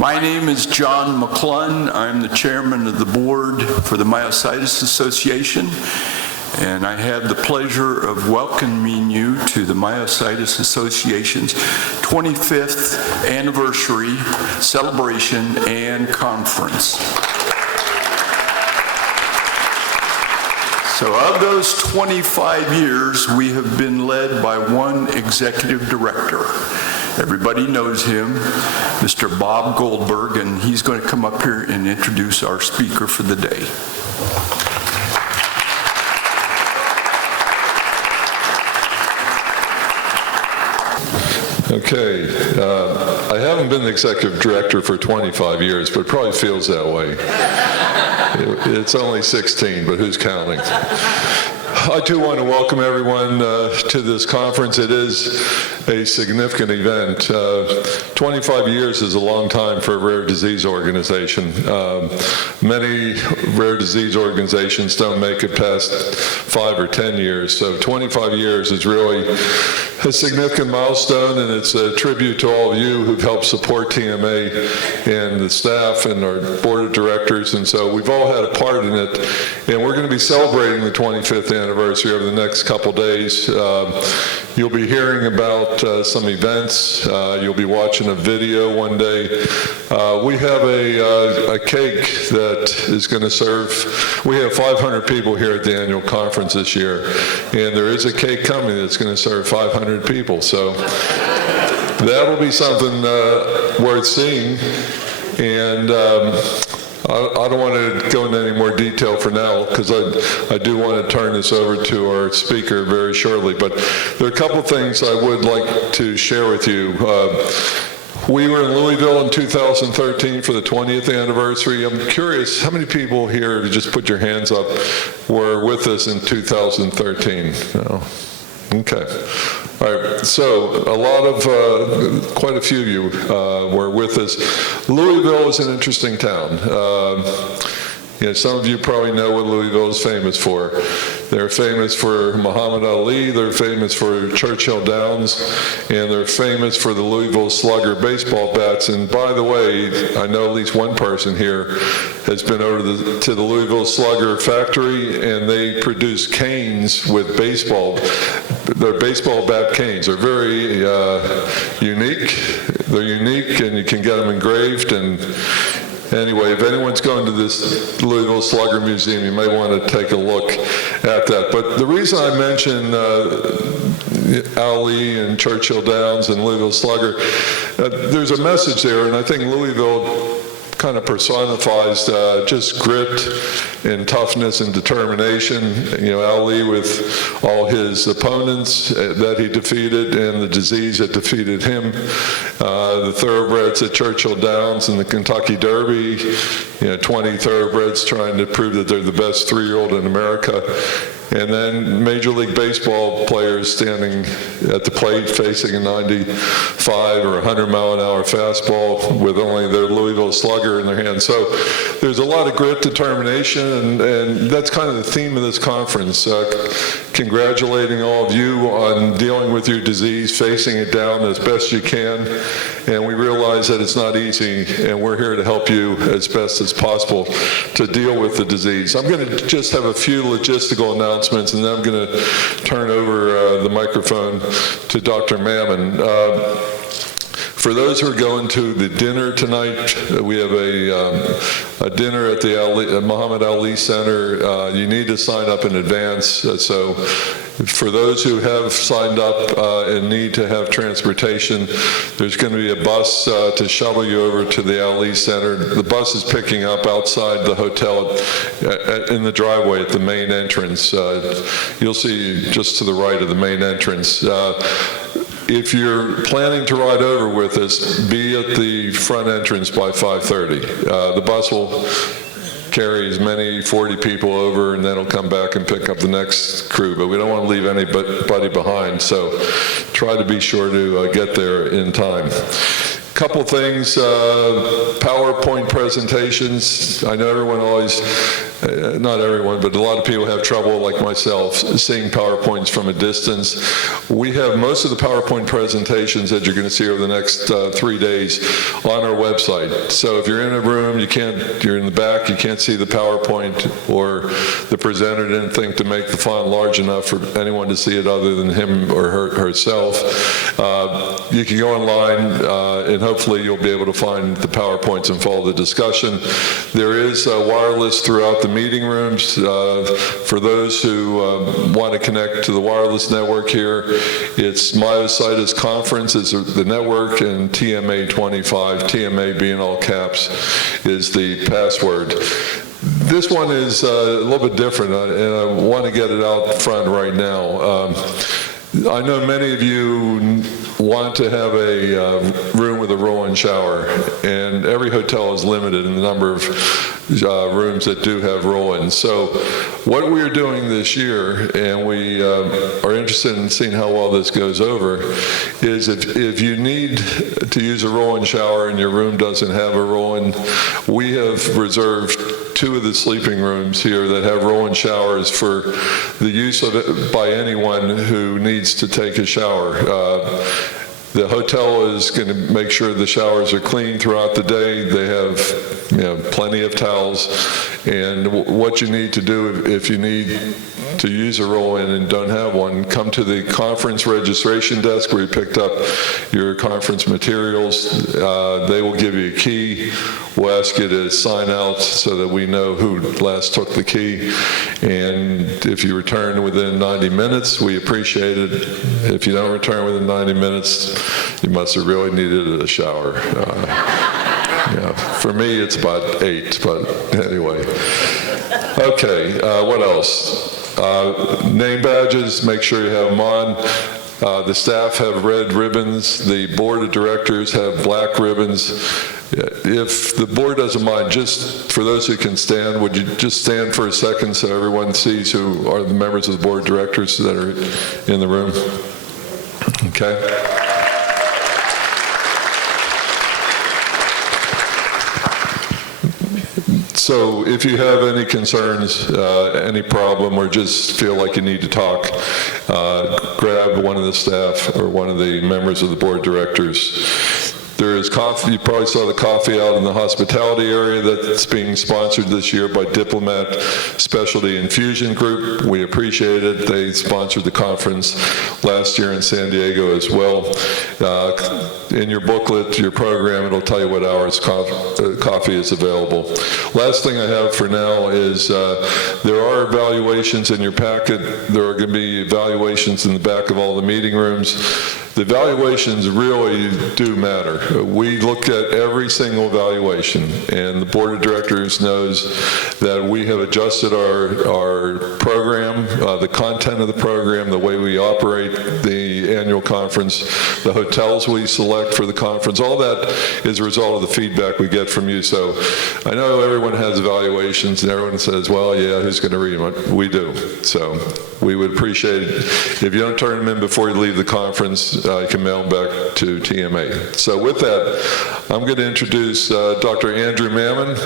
My name is John McClunn. I'm the chairman of the board for the Myositis Association, and I have the pleasure of welcoming you to the Myositis Association's 25th anniversary celebration and conference. So of those 25 years, we have been led by one executive director. Everybody knows him, Mr. Bob Goldberg, and he's going to come up here and introduce our speaker for the day. Okay, I haven't been the executive director for 25 years, but it probably feels that way. It's only 16, but who's counting? I too want to welcome everyone to this conference. It is a significant event. 25 years is a long time for a rare disease organization. Many rare disease organizations don't make it past 5 or 10 years, so 25 years is really a significant milestone, and it's a tribute to all of you who've helped support TMA and the staff and our board of directors, and so we've all had a part in it, and we're going to be celebrating the 25th anniversary over the next couple days. You'll be hearing about some events. You'll be watching a video one day. We have a cake that is going to serve. We have 500 people here at the annual conference this year, and there is a cake coming that's going to serve 500 people. So that'll be something worth seeing. And I don't want to go into any more detail for now because I do want to turn this over to our speaker very shortly. But there are a couple things I would like to share with you. We were in Louisville in 2013 for the 20th anniversary. I'm curious, how many people here, just put your hands up, were with us in 2013? No. Okay. All right. So a lot of, quite a few of you were with us. Louisville is an interesting town. Some of you probably know what Louisville is famous for. They're famous for Muhammad Ali, they're famous for Churchill Downs, and they're famous for the Louisville Slugger baseball bats. And by the way, I know at least one person here has been over to the Louisville Slugger factory, and they produce canes with baseball. They're baseball bat canes. They're very unique. They're unique, and you can get them engraved. And anyway, if anyone's going to this Louisville Slugger Museum, you may want to take a look at that. But the reason I mention Ali and Churchill Downs and Louisville Slugger, there's a message there, and I think Louisville kind of personifies just grit and toughness and determination. Ali with all his opponents that he defeated and the disease that defeated him. The thoroughbreds at Churchill Downs and the Kentucky Derby, 20 thoroughbreds trying to prove that they're the best 3-year-old in America. And then Major League Baseball players standing at the plate facing a 95 or 100-mile-an-hour fastball with only their Louisville Slugger in their hand. So there's a lot of grit, determination, and that's kind of the theme of this conference. Congratulating all of you on dealing with your disease, facing it down as best you can. And we realize that it's not easy, and we're here to help you as best as possible to deal with the disease. I'm going to just have a few logistical announcements, and then I'm going to turn over the microphone to Dr. Mammon. For those who are going to the dinner tonight, we have a dinner at the Muhammad Ali Center. You need to sign up in advance. So for those who have signed up and need to have transportation, there's going to be a bus to shuttle you over to the Ali Center. The bus is picking up outside the hotel in the driveway at the main entrance. You'll see just to the right of the main entrance. If you're planning to ride over with us, be at the front entrance by 5:30. The bus will carry as many 40 people over, and then it'll come back and pick up the next crew. But we don't want to leave anybody behind, so try to be sure to get there in time. Couple things, PowerPoint presentations. I know everyone always not everyone, but a lot of people have trouble, like myself, seeing PowerPoints from a distance. We have most of the PowerPoint presentations that you're going to see over the next 3 days on our website. So if you're in a room, you're in the back, you can't see the PowerPoint, or the presenter didn't think to make the font large enough for anyone to see it other than him or herself, you can go online and hopefully you'll be able to find the PowerPoints and follow the discussion. There is wireless throughout the meeting rooms. For those who want to connect to the wireless network here, it's Myositis Conference is the network, and TMA 25, TMA being all caps, is the password. This one is a little bit different, and I want to get it out front right now. I know many of you want to have a room with a roll-in shower, and every hotel is limited in the number of rooms that do have roll-ins. So what we're doing this year, and we are interested in seeing how well this goes over, is if you need to use a roll-in shower and your room doesn't have a roll-in, we have reserved 2 of the sleeping rooms here that have roll-in showers for the use of it by anyone who needs to take a shower. The hotel is going to make sure the showers are clean throughout the day. They have plenty of towels. And what you need to do if you need to use a roll-in and don't have one, come to the conference registration desk where you picked up your conference materials. They will give you a key. We'll ask you to sign out so that we know who last took the key. And if you return within 90 minutes, we appreciate it. If you don't return within 90 minutes, you must have really needed a shower. For me, it's about 8, but anyway. Okay, what else? Name badges, make sure you have them on. The staff have red ribbons. The board of directors have black ribbons. If the board doesn't mind, just for those who can stand, would you just stand for a second so everyone sees who are the members of the board of directors that are in the room? Okay. So if you have any concerns, any problem, or just feel like you need to talk, grab one of the staff or one of the members of the board of directors. There is coffee. You probably saw the coffee out in the hospitality area that's being sponsored this year by Diplomat Specialty Infusion Group. We appreciate it. They sponsored the conference last year in San Diego as well. In your booklet, your program, it'll tell you what hours coffee is available. Last thing I have for now is there are evaluations in your packet. There are going to be evaluations in the back of all the meeting rooms. The evaluations really do matter. We look at every single evaluation, and the board of directors knows that we have adjusted our program, the content of the program, the way we operate the annual conference, the hotels we select for the conference. All that is a result of the feedback we get from you. So I know everyone has evaluations, and everyone says, well, yeah, who's going to read them? We do. So we would appreciate it. If you don't turn them in before you leave the conference, you can mail them back to TMA. So with that, I'm going to introduce Dr. Andrew Mammen.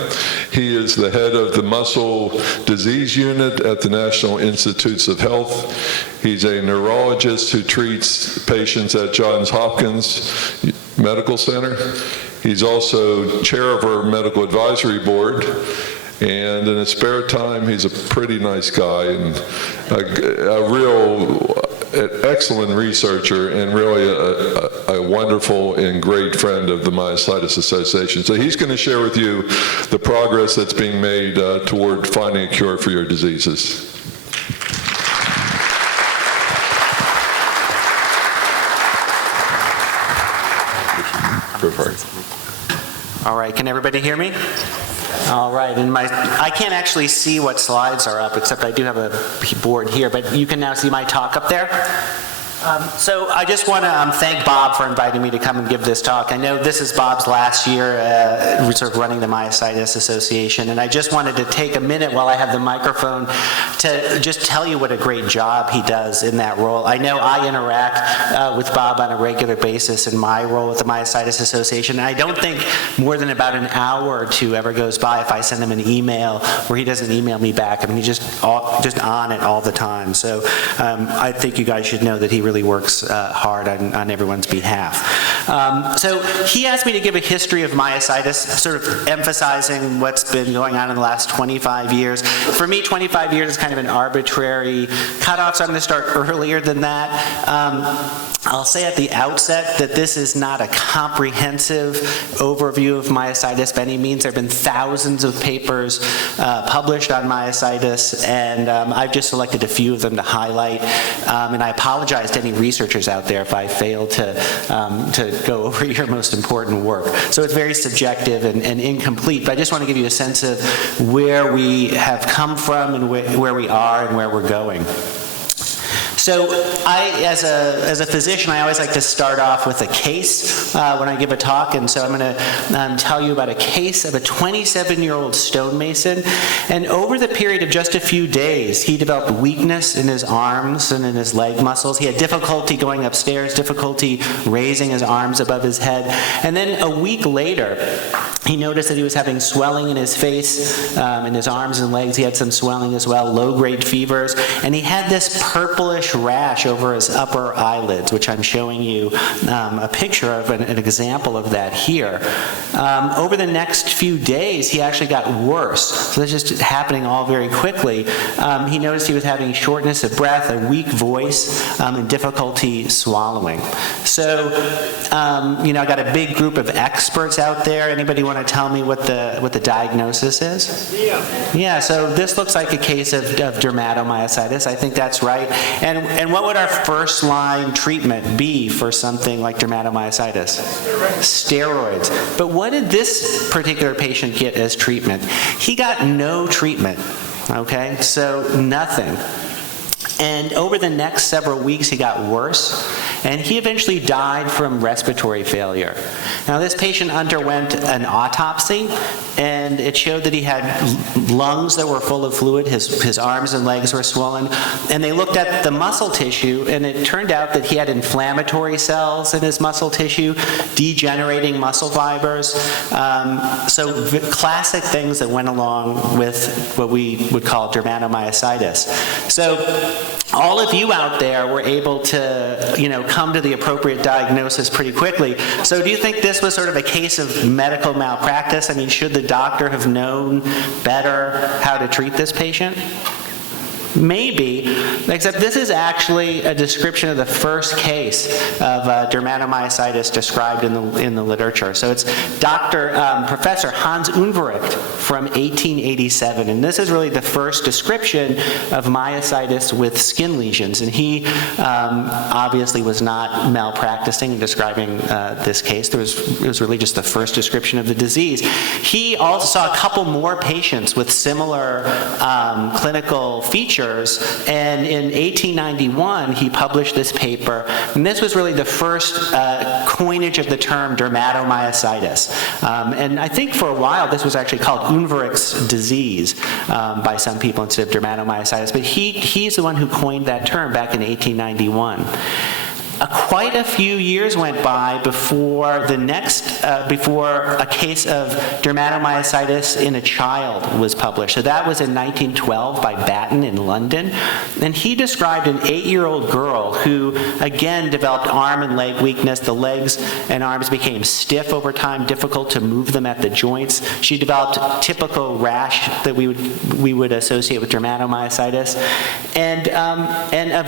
He is the head of the Muscle Disease Unit at the National Institutes of Health. He's a neurologist who treats patients at Johns Hopkins Medical Center. He's also chair of our medical advisory board. And in his spare time, he's a pretty nice guy and an excellent researcher and really a wonderful and great friend of the Myositis Association. So he's going to share with you the progress that's being made toward finding a cure for your diseases. All right, can everybody hear me? All right, and I can't actually see what slides are up, except I do have a board here, but you can now see my talk up there? So I just want to thank Bob for inviting me to come and give this talk. I know this is Bob's last year sort of running the Myositis Association, and I just wanted to take a minute while I have the microphone to just tell you what a great job he does in that role. I know I interact with Bob on a regular basis in my role with the Myositis Association, and I don't think more than about an hour or two ever goes by if I send him an email where he doesn't email me back. I mean, he's just on it all the time. So I think you guys should know that he really works hard on everyone's behalf. So he asked me to give a history of myositis, sort of emphasizing what's been going on in the last 25 years. For me, 25 years is kind of an arbitrary cutoff, so I'm going to start earlier than that. I'll say at the outset that this is not a comprehensive overview of myositis by any means. There have been thousands of papers published on myositis, and I've just selected a few of them to highlight. And I apologize to any researchers out there if I fail to go over your most important work. So it's very subjective and incomplete, but I just want to give you a sense of where we have come from and where we are and where we're going. So as a physician, I always like to start off with a case when I give a talk, and so I'm going to tell you about a case of a 27-year-old stonemason, and over the period of just a few days, he developed weakness in his arms and in his leg muscles. He had difficulty going upstairs, difficulty raising his arms above his head, and then a week later, he noticed that he was having swelling in his face, in his arms and legs. He had some swelling as well, low-grade fevers, and he had this purplish rash over his upper eyelids, which I'm showing you a picture of, an example of that here. Over the next few days, he actually got worse. So this is just happening all very quickly. He noticed he was having shortness of breath, a weak voice, and difficulty swallowing. So, I got a big group of experts out there. Anybody want to tell me what the diagnosis is? Yeah, so this looks like a case of dermatomyositis. I think that's right. And what would our first line treatment be for something like dermatomyositis? Steroids. But what did this particular patient get as treatment? He got no treatment, okay? So nothing. And over the next several weeks, he got worse, and he eventually died from respiratory failure. Now, this patient underwent an autopsy, and it showed that he had lungs that were full of fluid, his arms and legs were swollen, and they looked at the muscle tissue, and it turned out that he had inflammatory cells in his muscle tissue, degenerating muscle fibers, so classic things that went along with what we would call dermatomyositis. So all of you out there were able to, come to the appropriate diagnosis pretty quickly. So do you think this was sort of a case of medical malpractice? I mean, should the doctor have known better how to treat this patient? Maybe, except this is actually a description of the first case of dermatomyositis described in the literature. So it's Professor Hans Unverricht from 1887, and this is really the first description of myositis with skin lesions, and he obviously was not malpracticing in describing this case. It was really just the first description of the disease. He also saw a couple more patients with similar clinical features, and in 1891 he published this paper, and this was really the first coinage of the term dermatomyositis. And I think for a while this was actually called Unverricht's disease by some people instead of dermatomyositis, but he's the one who coined that term back in 1891. Quite a few years went by before a case of dermatomyositis in a child was published. So that was in 1912 by Batten in London. And he described an 8-year-old girl who, again, developed arm and leg weakness. The legs and arms became stiff over time, difficult to move them at the joints. She developed typical rash that we would associate with dermatomyositis. And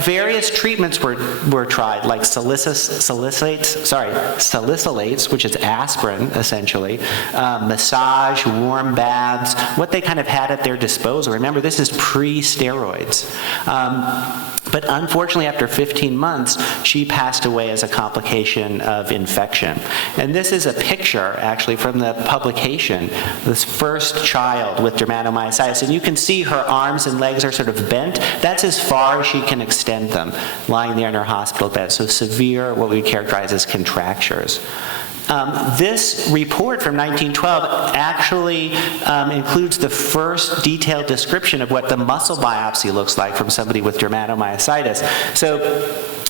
various treatments were tried, like salicylates, which is aspirin, essentially, massage, warm baths, what they kind of had at their disposal. Remember, this is pre-steroids. But unfortunately, after 15 months, she passed away as a complication of infection. And this is a picture, actually, from the publication, this first child with dermatomyositis. And you can see her arms and legs are sort of bent. That's as far as she can extend them, lying there in her hospital bed. So severe, what we would characterize as contractures. This report from 1912 actually includes the first detailed description of what the muscle biopsy looks like from somebody with dermatomyositis. So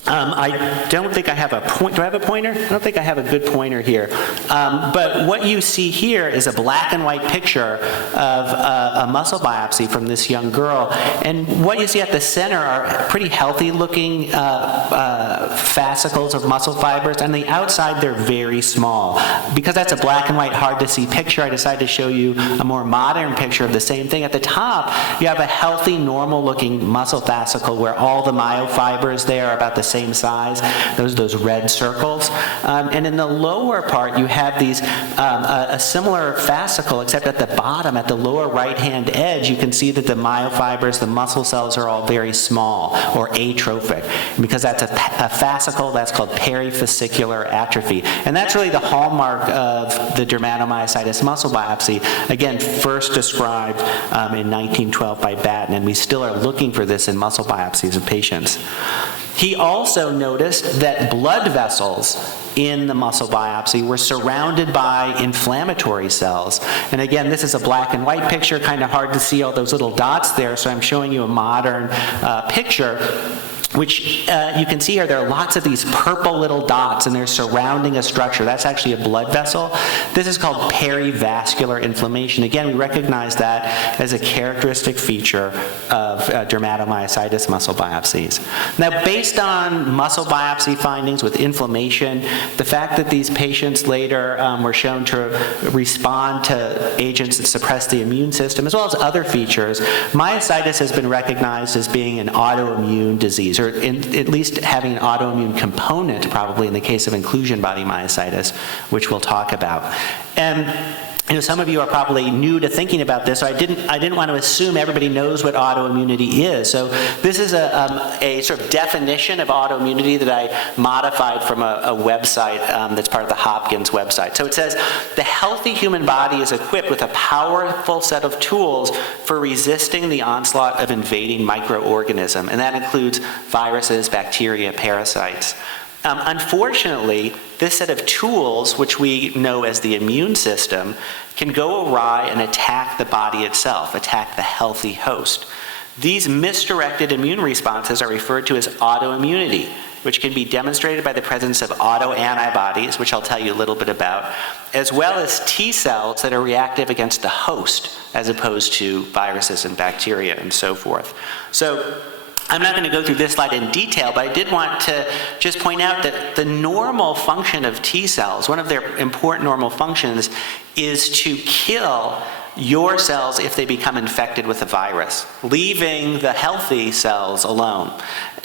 I don't think I have a point. Do I have a pointer? I don't think I have a good pointer here. But what you see here is a black and white picture of a muscle biopsy from this young girl. And what you see at the center are pretty healthy looking fascicles of muscle fibers. On the outside, they're very small. Because that's a black and white, hard to see picture, I decided to show you a more modern picture of the same thing. At the top, you have a healthy, normal looking muscle fascicle where all the myofibers there are about the same size, those red circles. And in the lower part, you have these, a similar fascicle, except at the bottom, at the lower right-hand edge, you can see that the myofibers, the muscle cells are all very small or atrophic. And because that's a fascicle, that's called Peri-Fascicular atrophy. And that's really the hallmark of the dermatomyositis muscle biopsy, again, first described in 1912 by Batten, and we still are looking for this in muscle biopsies of patients. He also noticed that blood vessels in the muscle biopsy were surrounded by inflammatory cells. And again, this is a black and white picture, kind of hard to see all those little dots there, so I'm showing you a modern picture, which you can see here, there are lots of these purple little dots, and they're surrounding a structure. That's actually a blood vessel. This is called perivascular inflammation. Again, we recognize that as a characteristic feature of dermatomyositis muscle biopsies. Now, based on muscle biopsy findings with inflammation, the fact that these patients later were shown to respond to agents that suppress the immune system, as well as other features, myositis has been recognized as being an autoimmune disease, or at least having an autoimmune component, probably in the case of inclusion body myositis, which we'll talk about. And you know, some of you are probably new to thinking about this, so I didn't want to assume everybody knows what autoimmunity is. So this is a sort of definition of autoimmunity that I modified from a website that's part of the Hopkins website. So it says, the healthy human body is equipped with a powerful set of tools for resisting the onslaught of invading microorganisms, and that includes viruses, bacteria, parasites. Unfortunately, this set of tools, which we know as the immune system, can go awry and attack the body itself, attack the healthy host. These misdirected immune responses are referred to as autoimmunity, which can be demonstrated by the presence of autoantibodies, which I'll tell you a little bit about, as well as T cells that are reactive against the host, as opposed to viruses and bacteria and so forth. So I'm not going to go through this slide in detail, but I did want to just point out that the normal function of T cells, one of their important normal functions, is to kill your cells if they become infected with a virus, leaving the healthy cells alone.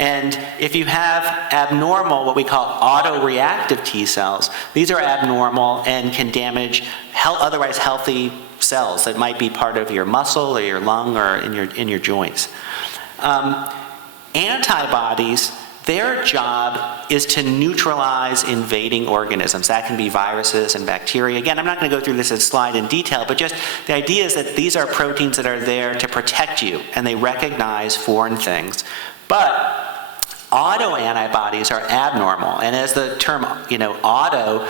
And if you have abnormal, what we call autoreactive T cells, these are abnormal and can damage otherwise healthy cells that might be part of your muscle or your lung or in your joints. Antibodies, their job is to neutralize invading organisms. That can be viruses and bacteria. Again, I'm not going to go through this slide in detail, but just the idea is that these are proteins that are there to protect you, and they recognize foreign things. But autoantibodies are abnormal, and as the term, auto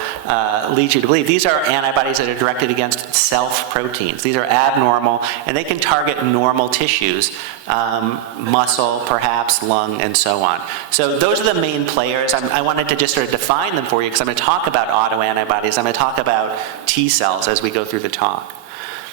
leads you to believe, these are antibodies that are directed against self-proteins. These are abnormal, and they can target normal tissues, muscle, perhaps, lung, and so on. So those are the main players. I wanted to just sort of define them for you because I'm going to talk about autoantibodies. I'm going to talk about T cells as we go through the talk.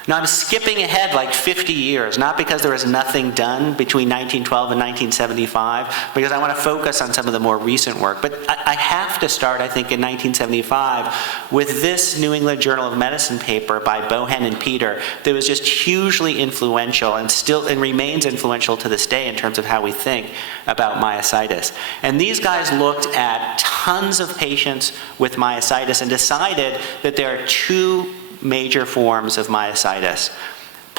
Now, I'm skipping ahead like 50 years, not because there was nothing done between 1912 and 1975, because I want to focus on some of the more recent work. But I have to start, I think, in 1975 with this New England Journal of Medicine paper by Bohen and Peter that was just hugely influential and remains influential to this day in terms of how we think about myositis. And these guys looked at tons of patients with myositis and decided that there are two major forms of myositis: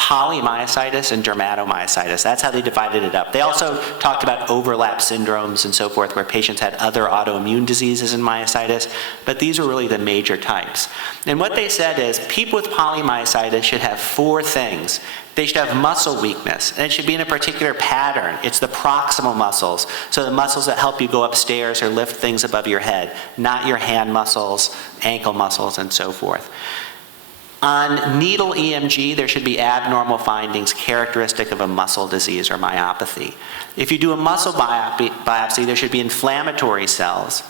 polymyositis and dermatomyositis. That's how they divided it up. They also talked about overlap syndromes and so forth, where patients had other autoimmune diseases and myositis, but these are really the major types. And what they said is people with polymyositis should have 4 things. They should have muscle weakness, and it should be in a particular pattern. It's the proximal muscles, so the muscles that help you go upstairs or lift things above your head, not your hand muscles, ankle muscles, and so forth. On needle EMG, there should be abnormal findings characteristic of a muscle disease or myopathy. If you do a muscle biopsy, there should be inflammatory cells.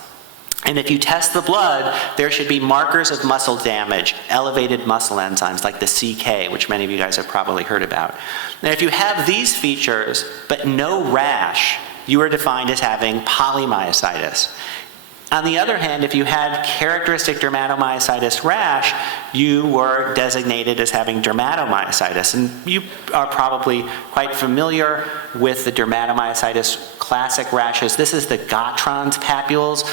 And if you test the blood, there should be markers of muscle damage, elevated muscle enzymes like the CK, which many of you guys have probably heard about. Now, if you have these features but no rash, you are defined as having polymyositis. On the other hand, if you had characteristic dermatomyositis rash, you were designated as having dermatomyositis. And you are probably quite familiar with the dermatomyositis classic rashes. This is the Gottron's papules,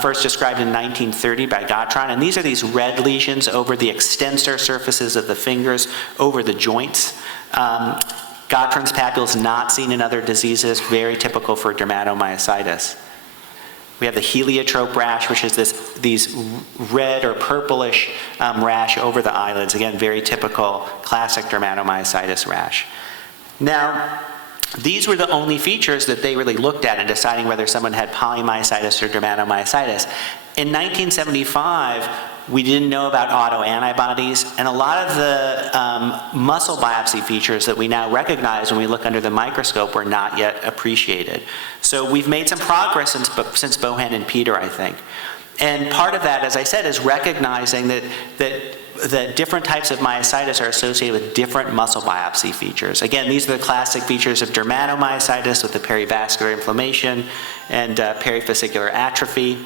first described in 1930 by Gottron. And these are these red lesions over the extensor surfaces of the fingers, over the joints. Gottron's papules not seen in other diseases, very typical for dermatomyositis. We have the heliotrope rash, which is these red or purplish rash over the eyelids. Again, very typical classic dermatomyositis rash. Now, these were the only features that they really looked at in deciding whether someone had polymyositis or dermatomyositis. In 1975, we didn't know about autoantibodies, and a lot of the muscle biopsy features that we now recognize when we look under the microscope were not yet appreciated. So we've made some progress since Bohan and Peter, I think. And part of that, as I said, is recognizing that different types of myositis are associated with different muscle biopsy features. Again, these are the classic features of dermatomyositis with the perivascular inflammation and perifascicular atrophy.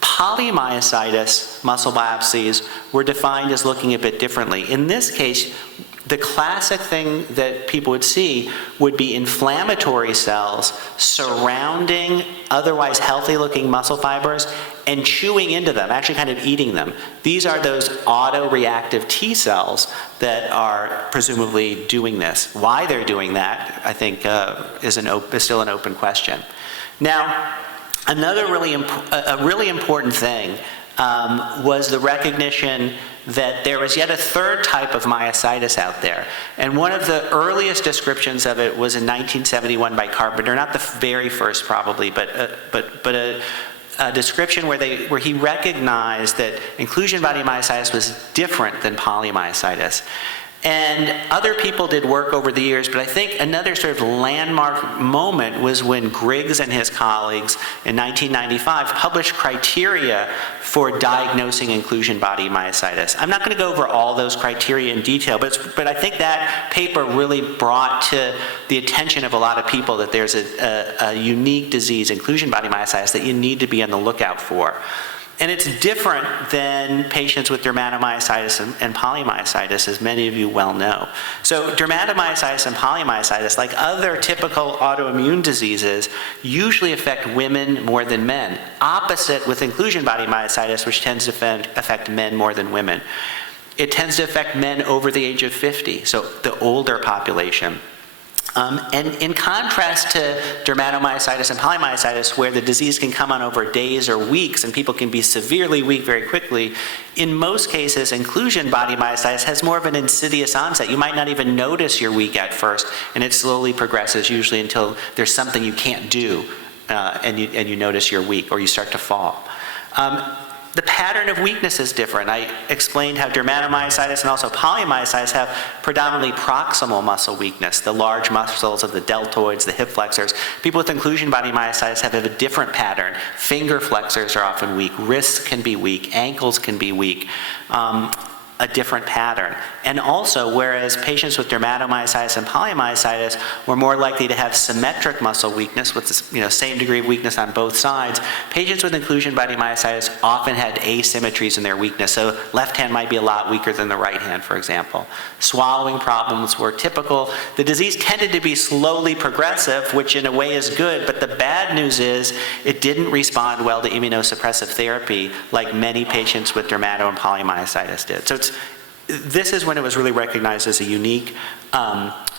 Polymyositis muscle biopsies were defined as looking a bit differently. In this case, the classic thing that people would see would be inflammatory cells surrounding otherwise healthy-looking muscle fibers and chewing into them, actually kind of eating them. These are those autoreactive T cells that are presumably doing this. Why they're doing that, I think, is still an open question. Now, another really important thing was the recognition that there was yet a third type of myositis out there. And one of the earliest descriptions of it was in 1971 by Carpenter, not the very first probably, but a description where he recognized that inclusion body myositis was different than polymyositis. And other people did work over the years, but I think another sort of landmark moment was when Griggs and his colleagues in 1995 published criteria for diagnosing inclusion body myositis. I'm not going to go over all those criteria in detail, but I think that paper really brought to the attention of a lot of people that there's a unique disease, inclusion body myositis, that you need to be on the lookout for. And it's different than patients with dermatomyositis and polymyositis, as many of you well know. So dermatomyositis and polymyositis, like other typical autoimmune diseases, usually affect women more than men. Opposite with inclusion body myositis, which tends to affect men more than women. It tends to affect men over the age of 50, so the older population. And in contrast to dermatomyositis and polymyositis, where the disease can come on over days or weeks and people can be severely weak very quickly, in most cases, inclusion body myositis has more of an insidious onset. You might not even notice you're weak at first, and it slowly progresses, usually until there's something you can't do, and you notice you're weak, or you start to fall. The pattern of weakness is different. I explained how dermatomyositis and also polymyositis have predominantly proximal muscle weakness, the large muscles of the deltoids, the hip flexors. People with inclusion body myositis have a different pattern. Finger flexors are often weak, wrists can be weak, ankles can be weak. A different pattern. And also, whereas patients with dermatomyositis and polymyositis were more likely to have symmetric muscle weakness with the same degree of weakness on both sides, patients with inclusion body myositis often had asymmetries in their weakness. So left hand might be a lot weaker than the right hand, for example. Swallowing problems were typical. The disease tended to be slowly progressive, which in a way is good, but the bad news is it didn't respond well to immunosuppressive therapy like many patients with dermato and polymyositis did. So this is when it was really recognized as a unique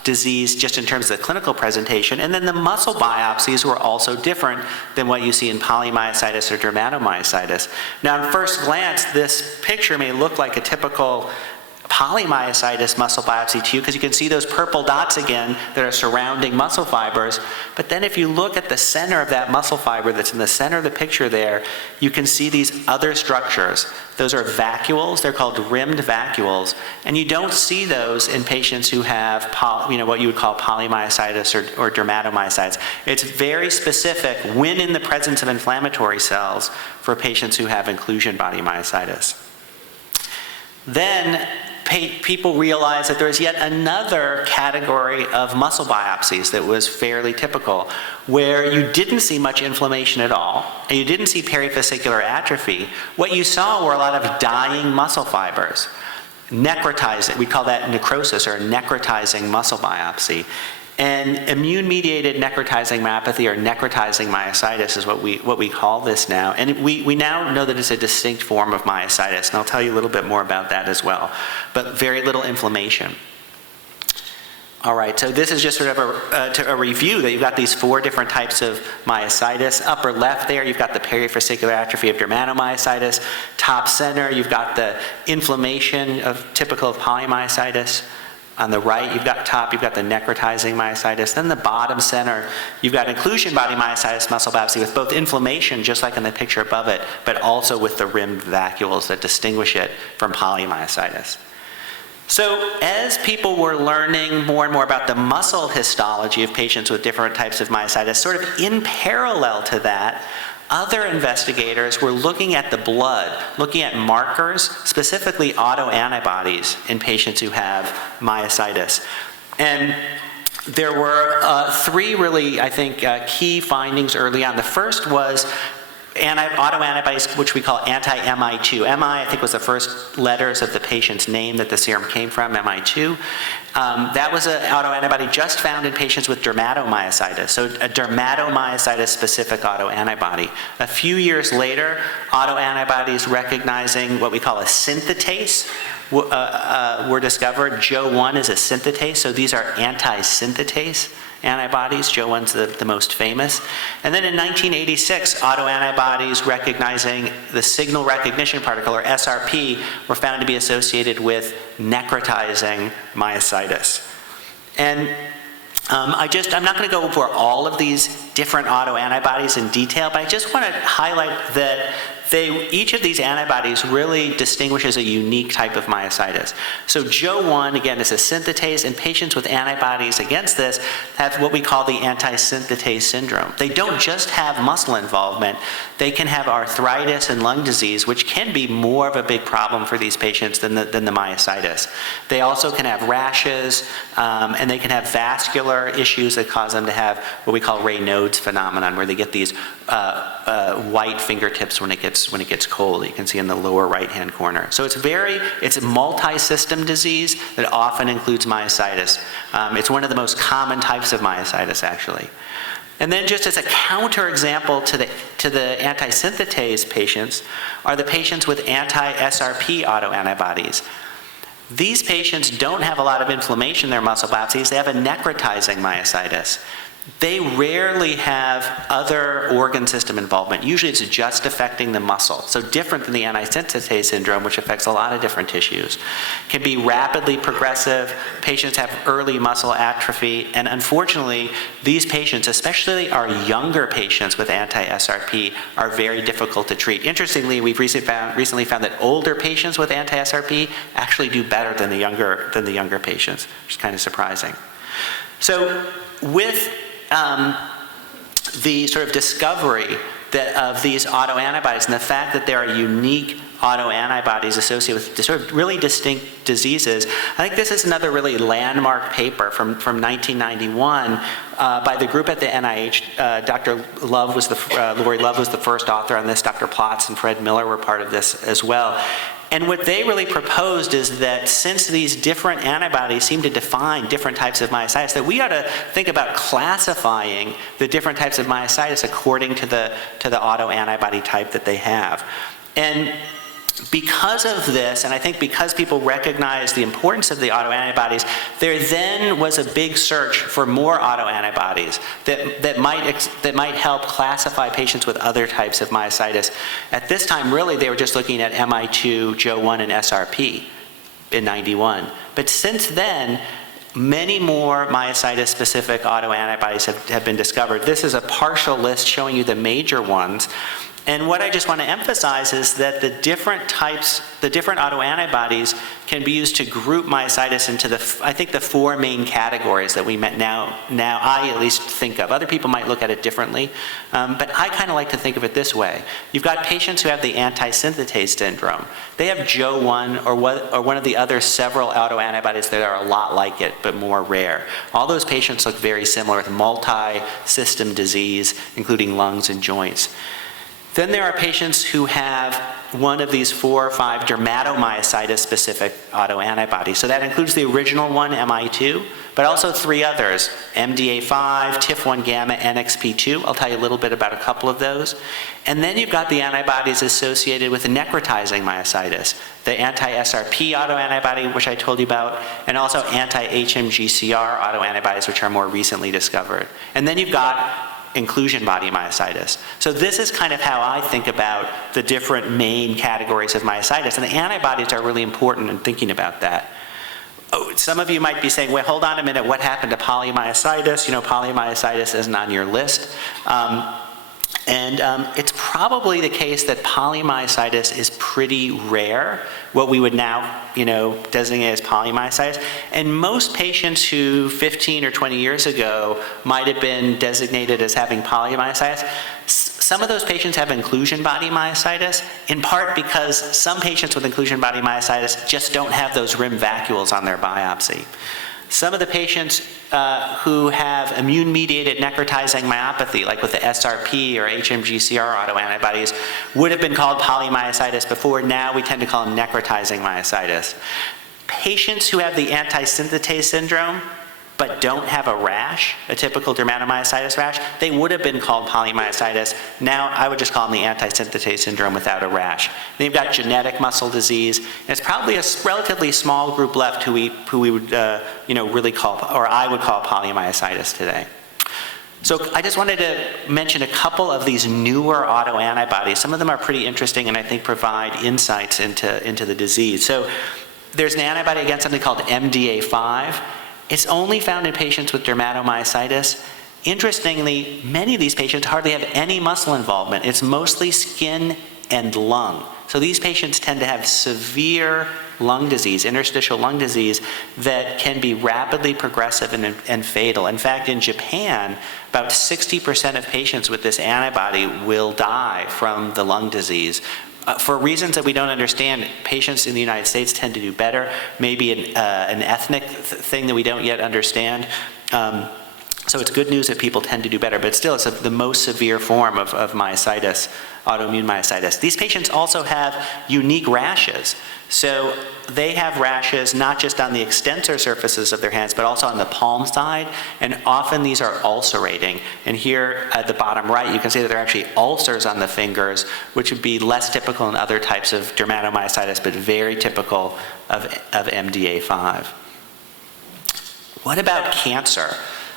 disease just in terms of the clinical presentation. And then the muscle biopsies were also different than what you see in polymyositis or dermatomyositis. Now, at first glance, this picture may look like a typical polymyositis muscle biopsy to you because you can see those purple dots again that are surrounding muscle fibers. But then if you look at the center of that muscle fiber that's in the center of the picture there, you can see these other structures. Those are vacuoles. They're called rimmed vacuoles. And you don't see those in patients who have what you would call polymyositis or dermatomyositis. It's very specific when in the presence of inflammatory cells for patients who have inclusion body myositis. Then people realized that there was yet another category of muscle biopsies that was fairly typical, where you didn't see much inflammation at all, and you didn't see perifascicular atrophy. What you saw were a lot of dying muscle fibers. Necrotizing, we call that necrosis or necrotizing muscle biopsy. And immune-mediated necrotizing myopathy or necrotizing myositis is what we call this now. And we now know that it's a distinct form of myositis, and I'll tell you a little bit more about that as well. But very little inflammation. All right, so this is just sort of a review that you've got these 4 different types of myositis. Upper left there, you've got the perifascicular atrophy of dermatomyositis. Top center, you've got the inflammation typical of polymyositis. On the right, you've got the necrotizing myositis. Then the bottom center, you've got inclusion body myositis muscle biopsy with both inflammation, just like in the picture above it, but also with the rimmed vacuoles that distinguish it from polymyositis. So as people were learning more and more about the muscle histology of patients with different types of myositis, sort of in parallel to that, other investigators were looking at the blood, looking at markers, specifically autoantibodies in patients who have myositis. And there were 3 really, I think, key findings early on. The first was autoantibodies, which we call anti-MI2. MI, I think, was the first letters of the patient's name that the serum came from, MI2. That was an autoantibody just found in patients with dermatomyositis, so a dermatomyositis-specific autoantibody. A few years later, autoantibodies recognizing what we call a synthetase were discovered. Jo1 is a synthetase, so these are antisynthetase antibodies. Jo1's the most famous. And then in 1986, autoantibodies recognizing the signal recognition particle, or SRP, were found to be associated with necrotizing myositis. And I'm not going to go over all of these different autoantibodies in detail, but I just want to highlight that each of these antibodies really distinguishes a unique type of myositis. So Jo1, again, is a synthetase, and patients with antibodies against this have what we call the antisynthetase syndrome. They don't just have muscle involvement, they can have arthritis and lung disease, which can be more of a big problem for these patients than the myositis. They also can have rashes, and they can have vascular issues that cause them to have what we call Raynaud's phenomenon, where they get these white fingertips when it gets cold. You can see in the lower right-hand corner. So it's a multi-system disease that often includes myositis. It's one of the most common types of myositis, actually. And then just as a counterexample to the antisynthetase patients are the patients with anti-SRP autoantibodies. These patients don't have a lot of inflammation in their muscle biopsies. They have a necrotizing myositis. They rarely have other organ system involvement. Usually it's just affecting the muscle. So different than the antisynthetase syndrome, which affects a lot of different tissues. Can be rapidly progressive. Patients have early muscle atrophy. And unfortunately, these patients, especially our younger patients with anti-SRP, are very difficult to treat. Interestingly, we've recently found that older patients with anti-SRP actually do better than the younger patients, which is kind of surprising. So with the sort of discovery of these autoantibodies and the fact that there are unique autoantibodies associated with sort of really distinct diseases, I think this is another really landmark paper from 1991 by the group at the NIH. Dr. Love was Lori Love was the first author on this. Dr. Plotz and Fred Miller were part of this as well. And what they really proposed is that since these different antibodies seem to define different types of myositis, that we ought to think about classifying the different types of myositis according to the autoantibody type that they have. And because of this, and I think because people recognize the importance of the autoantibodies, there then was a big search for more autoantibodies that might help classify patients with other types of myositis. At this time, really, they were just looking at MI2, JO1, and SRP in '91. But since then, many more myositis-specific autoantibodies have been discovered. This is a partial list showing you the major ones. And what I just want to emphasize is that the different autoantibodies can be used to group myositis into I think the four main categories that we now I at least think of. Other people might look at it differently, but I kind of like to think of it this way. You've got patients who have the Antisynthetase syndrome. They have JO1 or one of the other several autoantibodies that are a lot like it, but more rare. All those patients look very similar with multi-system disease, including lungs and joints. Then there are patients who have one of these 4 or 5 dermatomyositis-specific autoantibodies. So that includes the original one, MI2, but also 3 others, MDA5, TIF1 gamma, NXP2. I'll tell you a little bit about a couple of those. And then you've got the antibodies associated with the necrotizing myositis, the anti-SRP autoantibody, which I told you about, and also anti-HMGCR autoantibodies, which are more recently discovered. And then you've got inclusion body myositis. So this is kind of how I think about the different main categories of myositis, and the antibodies are really important in thinking about that. Oh, some of you might be saying, well, hold on a minute, what happened to polymyositis? You know, polymyositis isn't on your list. It's probably the case that polymyositis is pretty rare, what we would now, designate as polymyositis. And most patients who 15 or 20 years ago might have been designated as having polymyositis, some of those patients have inclusion body myositis, in part because some patients with inclusion body myositis just don't have those rim vacuoles on their biopsy. Some of the patients who have immune-mediated necrotizing myopathy, like with the SRP or HMGCR autoantibodies, would have been called polymyositis before. Now we tend to call them necrotizing myositis. Patients who have the antisynthetase syndrome but don't have a rash, a typical dermatomyositis rash, they would have been called polymyositis. Now I would just call them the antisynthetase syndrome without a rash. Then you've got genetic muscle disease, and it's probably a relatively small group left who we would really call, or I would call, polymyositis today. So I just wanted to mention a couple of these newer autoantibodies. Some of them are pretty interesting and I think provide insights into the disease. So there's an antibody against something called MDA5. It's only found in patients with dermatomyositis. Interestingly, many of these patients hardly have any muscle involvement. It's mostly skin and lung. So these patients tend to have severe lung disease, interstitial lung disease, that can be rapidly progressive and fatal. In fact, in Japan, about 60% of patients with this antibody will die from the lung disease. For reasons that we don't understand, patients in the United States tend to do better, maybe an ethnic thing that we don't yet understand. So it's good news that people tend to do better, but still it's the most severe form of myositis, autoimmune myositis. These patients also have unique rashes. So they have rashes not just on the extensor surfaces of their hands, but also on the palm side, and often these are ulcerating. And here at the bottom right, you can see that there are actually ulcers on the fingers, which would be less typical in other types of dermatomyositis, but very typical of MDA5. What about cancer?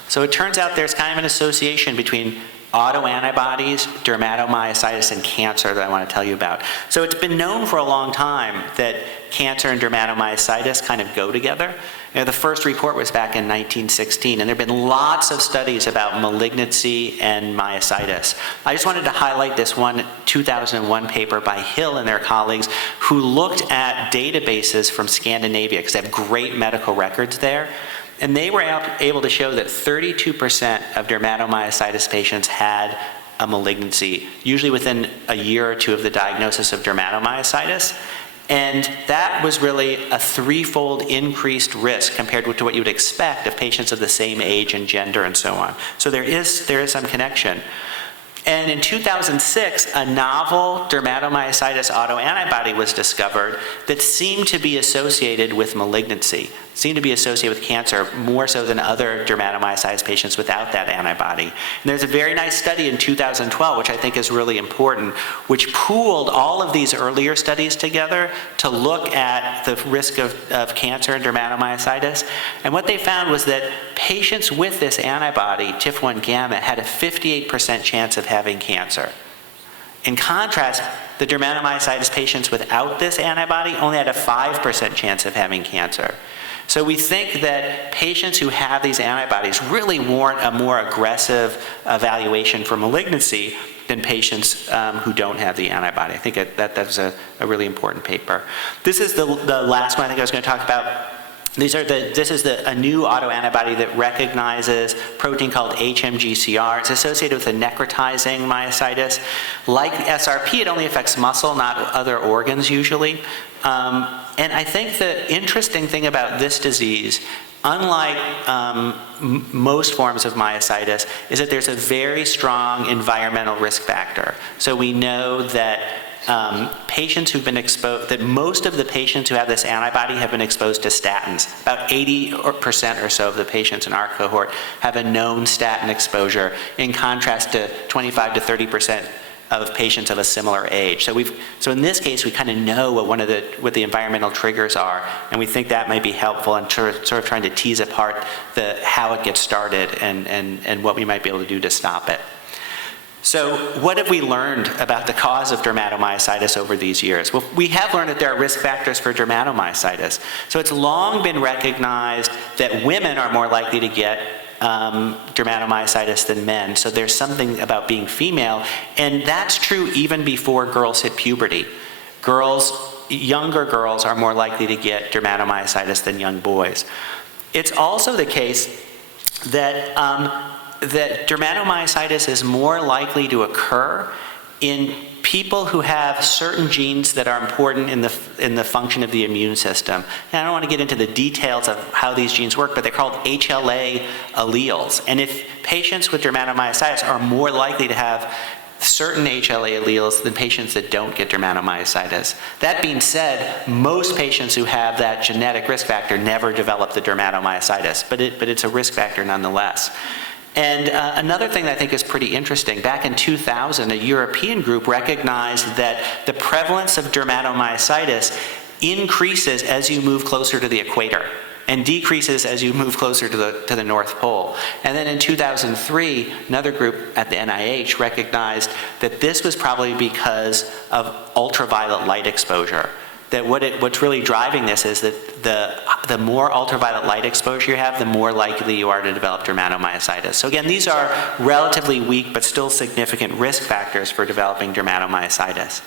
So it turns out there's kind of an association between autoantibodies, dermatomyositis, and cancer that I want to tell you about. So it's been known for a long time that cancer and dermatomyositis kind of go together. The first report was back in 1916, and there have been lots of studies about malignancy and myositis. I just wanted to highlight this one 2001 paper by Hill and their colleagues who looked at databases from Scandinavia, because they have great medical records there. And they were able to show that 32% of dermatomyositis patients had a malignancy, usually within a year or two of the diagnosis of dermatomyositis. And that was really a 3-fold increased risk compared to what you would expect of patients of the same age and gender and so on. So there is some connection. And in 2006, a novel dermatomyositis autoantibody was discovered that seemed to be associated with malignancy. seem to be associated with cancer more so than other dermatomyositis patients without that antibody. And there's a very nice study in 2012, which I think is really important, which pooled all of these earlier studies together to look at the risk of cancer and dermatomyositis. And what they found was that patients with this antibody, TIF1 gamma, had a 58% chance of having cancer. In contrast, the dermatomyositis patients without this antibody only had a 5% chance of having cancer. So we think that patients who have these antibodies really warrant a more aggressive evaluation for malignancy than patients who don't have the antibody. I think that's a really important paper. This is the last one I think I was going to talk about. This is a new autoantibody that recognizes a protein called HMGCR. It's associated with a necrotizing myositis. Like SRP, it only affects muscle, not other organs usually. And I think the interesting thing about this disease, unlike most forms of myositis, is that there's a very strong environmental risk factor. So we know that patients who've been exposed, that most of the patients who have this antibody have been exposed to statins. About 80% or so of the patients in our cohort have a known statin exposure, in contrast to 25 to 30% of patients of a similar age. So in this case, we kind of know what the environmental triggers are, and we think that might be helpful in sort of trying to tease apart how it gets started and what we might be able to do to stop it. So what have we learned about the cause of dermatomyositis over these years? Well, we have learned that there are risk factors for dermatomyositis. So it's long been recognized that women are more likely to get dermatomyositis than men. So there's something about being female, and that's true even before girls hit puberty. Younger girls are more likely to get dermatomyositis than young boys. It's also the case that that dermatomyositis is more likely to occur in people who have certain genes that are important in the function of the immune system. And I don't want to get into the details of how these genes work, but they're called HLA alleles. And if patients with dermatomyositis are more likely to have certain HLA alleles than patients that don't get dermatomyositis. That being said, most patients who have that genetic risk factor never develop the dermatomyositis, but it's a risk factor nonetheless. And another thing that I think is pretty interesting, back in 2000, a European group recognized that the prevalence of dermatomyositis increases as you move closer to the equator and decreases as you move closer to the North Pole. And then in 2003, another group at the NIH recognized that this was probably because of ultraviolet light exposure. That what's really driving this is that the more ultraviolet light exposure you have, the more likely you are to develop dermatomyositis. So again, these are relatively weak but still significant risk factors for developing dermatomyositis.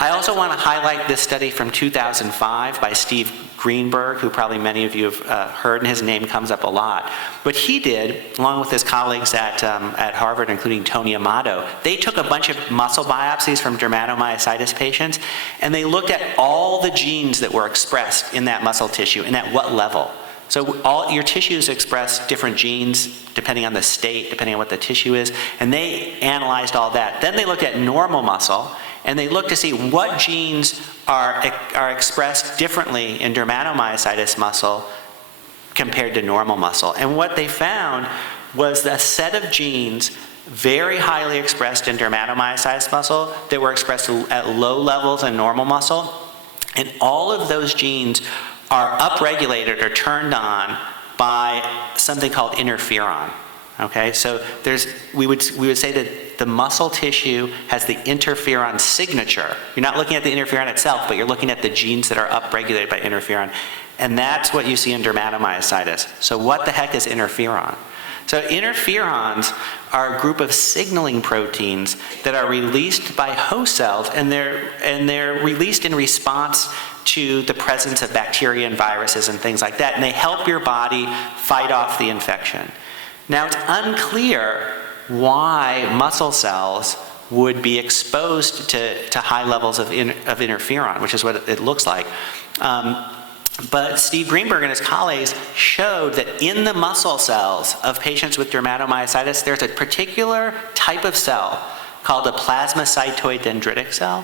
I also want to highlight this study from 2005 by Steve Greenberg, who probably many of you have heard, and his name comes up a lot. What he did, along with his colleagues at Harvard, including Tony Amato, they took a bunch of muscle biopsies from dermatomyositis patients, and they looked at all the genes that were expressed in that muscle tissue and at what level. So all your tissues express different genes depending on the state, depending on what the tissue is, and they analyzed all that. Then they looked at normal muscle, and they looked to see what genes are expressed differently in dermatomyositis muscle compared to normal muscle. And what they found was a set of genes very highly expressed in dermatomyositis muscle that were expressed at low levels in normal muscle. And all of those genes are upregulated or turned on by something called interferon. Okay, so we would say that the muscle tissue has the interferon signature. You're not looking at the interferon itself, but you're looking at the genes that are upregulated by interferon. And that's what you see in dermatomyositis. So what the heck is interferon? So interferons are a group of signaling proteins that are released by host cells, and they're released in response to the presence of bacteria and viruses and things like that, and they help your body fight off the infection. Now, it's unclear why muscle cells would be exposed to high levels of interferon, which is what it looks like. But Steve Greenberg and his colleagues showed that in the muscle cells of patients with dermatomyositis, there's a particular type of cell called a plasmacytoid dendritic cell,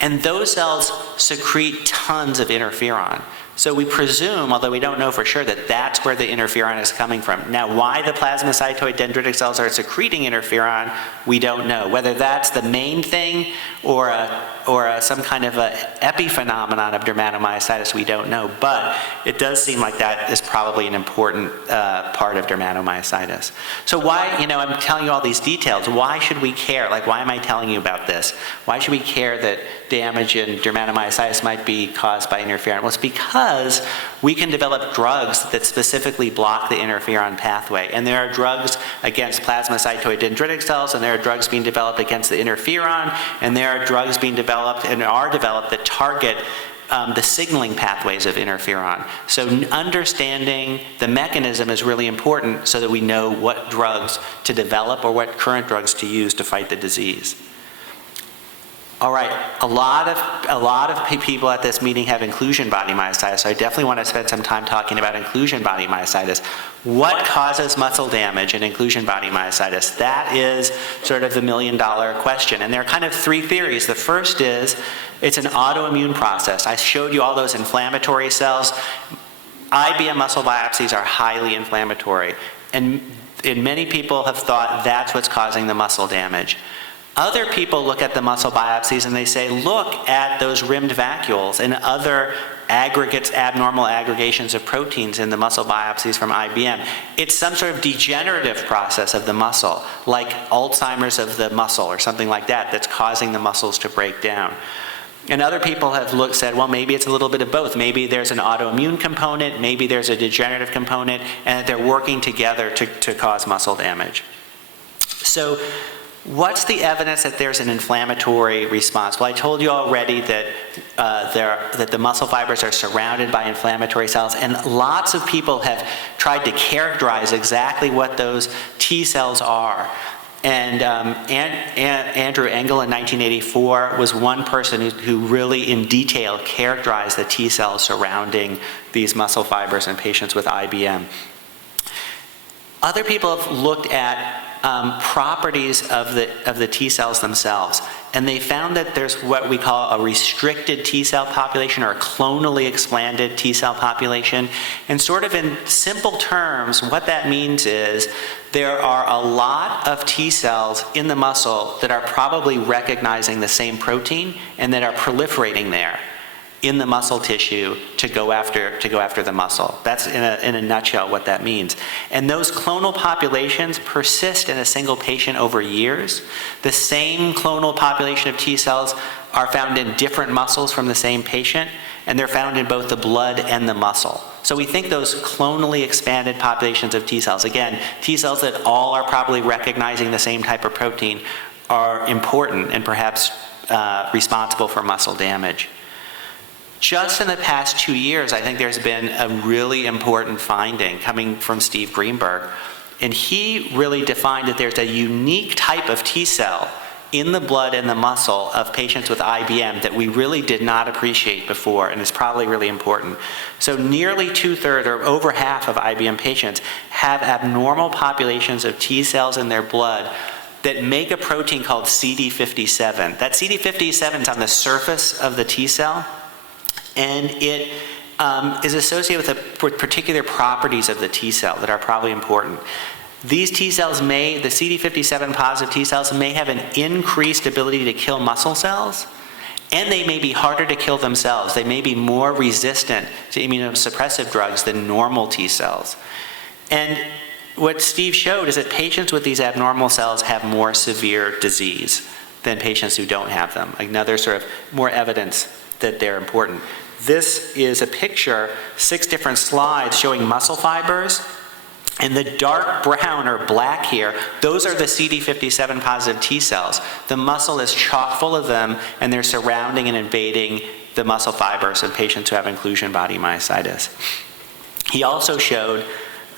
and those cells secrete tons of interferon. So we presume, although we don't know for sure, that that's where the interferon is coming from. Now, why the plasmacytoid dendritic cells are secreting interferon, we don't know. Whether that's the main thing or some kind of a epiphenomenon of dermatomyositis, we don't know. But it does seem like that is probably an important part of dermatomyositis. So why, I'm telling you all these details. Why should we care? Like, why am I telling you about this? Why should we care that damage in dermatomyositis might be caused by interferon? Well, it's because we can develop drugs that specifically block the interferon pathway. And there are drugs against plasmacytoid dendritic cells, and there are drugs being developed against the interferon, and there are drugs being developed and are developed that target the signaling pathways of interferon. So understanding the mechanism is really important so that we know what drugs to develop or what current drugs to use to fight the disease. All right, a lot of people at this meeting have inclusion body myositis, so I definitely want to spend some time talking about inclusion body myositis. What causes muscle damage in inclusion body myositis? That is sort of the million-dollar question, and there are kind of three theories. The first is it's an autoimmune process. I showed you all those inflammatory cells. IBM muscle biopsies are highly inflammatory, and many people have thought that's what's causing the muscle damage. Other people look at the muscle biopsies and they say, look at those rimmed vacuoles and other aggregates, abnormal aggregations of proteins in the muscle biopsies from IBM. It's some sort of degenerative process of the muscle, like Alzheimer's of the muscle or something like that, that's causing the muscles to break down. And other people have said, well, maybe it's a little bit of both. Maybe there's an autoimmune component, maybe there's a degenerative component, and they're working together to cause muscle damage. So what's the evidence that there's an inflammatory response? Well, I told you already that the muscle fibers are surrounded by inflammatory cells, and lots of people have tried to characterize exactly what those T cells are. And Andrew Engel in 1984 was one person who really in detail characterized the T cells surrounding these muscle fibers in patients with IBM. Other people have looked at properties of the T cells themselves, and they found that there's what we call a restricted T cell population or a clonally expanded T cell population. And sort of in simple terms, what that means is there are a lot of T cells in the muscle that are probably recognizing the same protein and that are proliferating there in the muscle tissue to go after the muscle. That's in a nutshell what that means. And those clonal populations persist in a single patient over years. The same clonal population of T cells are found in different muscles from the same patient, and they're found in both the blood and the muscle. So we think those clonally expanded populations of T cells, again, T cells that all are probably recognizing the same type of protein, are important and perhaps responsible for muscle damage. Just in the past 2 years, I think there's been a really important finding coming from Steve Greenberg. And he really defined that there's a unique type of T cell in the blood and the muscle of patients with IBM that we really did not appreciate before, and is probably really important. So nearly 2/3 or over half of IBM patients have abnormal populations of T cells in their blood that make a protein called CD57. That CD57 is on the surface of the T cell, and it is associated with particular properties of the T cell that are probably important. These T cells the CD57 positive T cells may have an increased ability to kill muscle cells, and they may be harder to kill themselves. They may be more resistant to immunosuppressive drugs than normal T cells. And what Steve showed is that patients with these abnormal cells have more severe disease than patients who don't have them. Another sort of more evidence that they're important. This is a picture, 6 different slides showing muscle fibers, and the dark brown or black here, those are the CD57 positive T cells. The muscle is chock full of them, and they're surrounding and invading the muscle fibers of patients who have inclusion body myositis. He also showed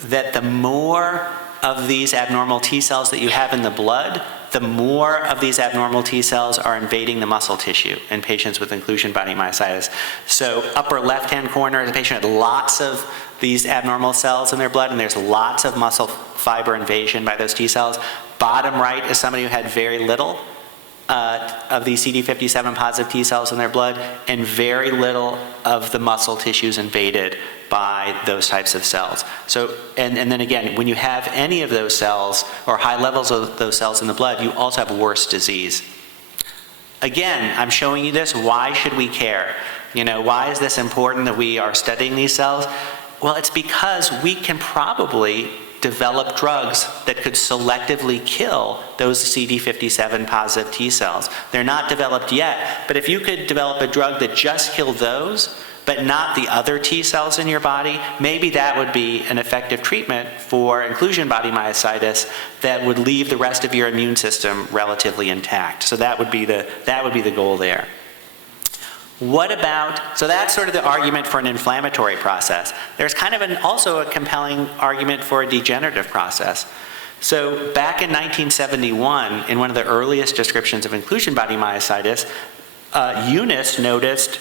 that the more of these abnormal T cells that you have in the blood, the more of these abnormal T cells are invading the muscle tissue in patients with inclusion body myositis. So upper left-hand corner is a patient with lots of these abnormal cells in their blood, and there's lots of muscle fiber invasion by those T cells. Bottom right is somebody who had very little, of these CD57 positive T cells in their blood, and very little of the muscle tissues invaded by those types of cells. So, and then again, when you have any of those cells or high levels of those cells in the blood, you also have worse disease. Again, I'm showing you this. Why should we care? You know, why is this important that we are studying these cells? Well, it's because we can probably develop drugs that could selectively kill those CD57 positive T cells. They're not developed yet, but if you could develop a drug that just killed those, but not the other T cells in your body, maybe that would be an effective treatment for inclusion body myositis that would leave the rest of your immune system relatively intact. So that would be the goal there. What about, so that's sort of the argument for an inflammatory process. There's kind of also a compelling argument for a degenerative process. So back in 1971, in one of the earliest descriptions of inclusion body myositis, Eunice noticed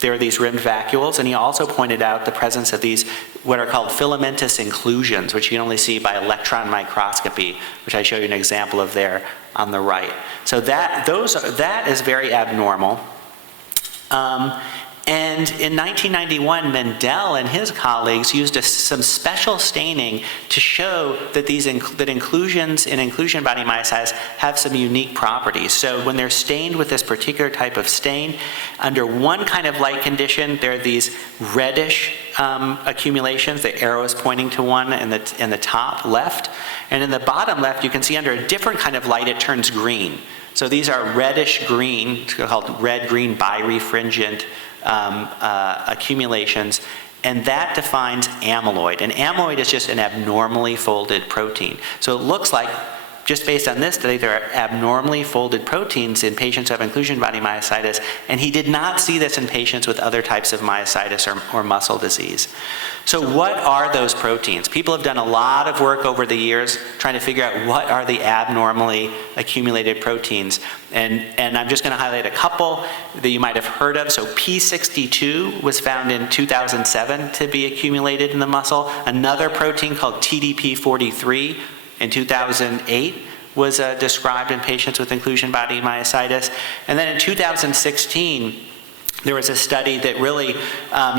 there are these rimmed vacuoles, and he also pointed out the presence of these what are called filamentous inclusions, which you can only see by electron microscopy, which I show you an example of there on the right. So that is very abnormal. And in 1991, Mendel and his colleagues used some special staining to show that that inclusions in inclusion body myositis have some unique properties. So when they're stained with this particular type of stain, under one kind of light condition, there are these reddish accumulations. The arrow is pointing to one in the top left. And in the bottom left, you can see under a different kind of light, it turns green. So these are reddish green, called red-green birefringent accumulations, and that defines amyloid. And amyloid is just an abnormally folded protein. So it looks like, just based on this study, there are abnormally folded proteins in patients who have inclusion body myositis, and he did not see this in patients with other types of myositis or muscle disease. So what are those proteins? People have done a lot of work over the years trying to figure out what are the abnormally accumulated proteins. And I'm just going to highlight a couple that you might have heard of. So P62 was found in 2007 to be accumulated in the muscle. Another protein called TDP43 in 2008 was described in patients with inclusion body myositis. And then in 2016, there was a study that really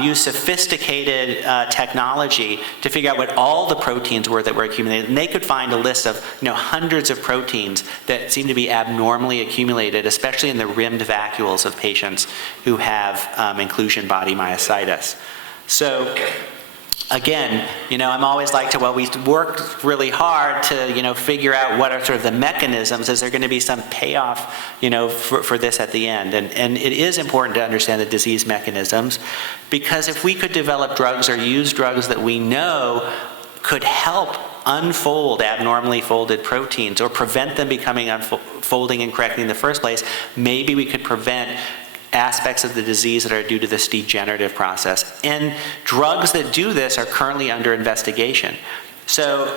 used sophisticated technology to figure out what all the proteins were that were accumulated. And they could find a list of hundreds of proteins that seem to be abnormally accumulated, especially in the rimmed vacuoles of patients who have inclusion body myositis. So again, I'm always like we worked really hard to, figure out what are sort of the mechanisms. Is there going to be some payoff, for this at the end? And it is important to understand the disease mechanisms, because if we could develop drugs or use drugs that we know could help unfold abnormally folded proteins or prevent them becoming unfolding incorrectly in the first place, maybe we could prevent aspects of the disease that are due to this degenerative process. And drugs that do this are currently under investigation. So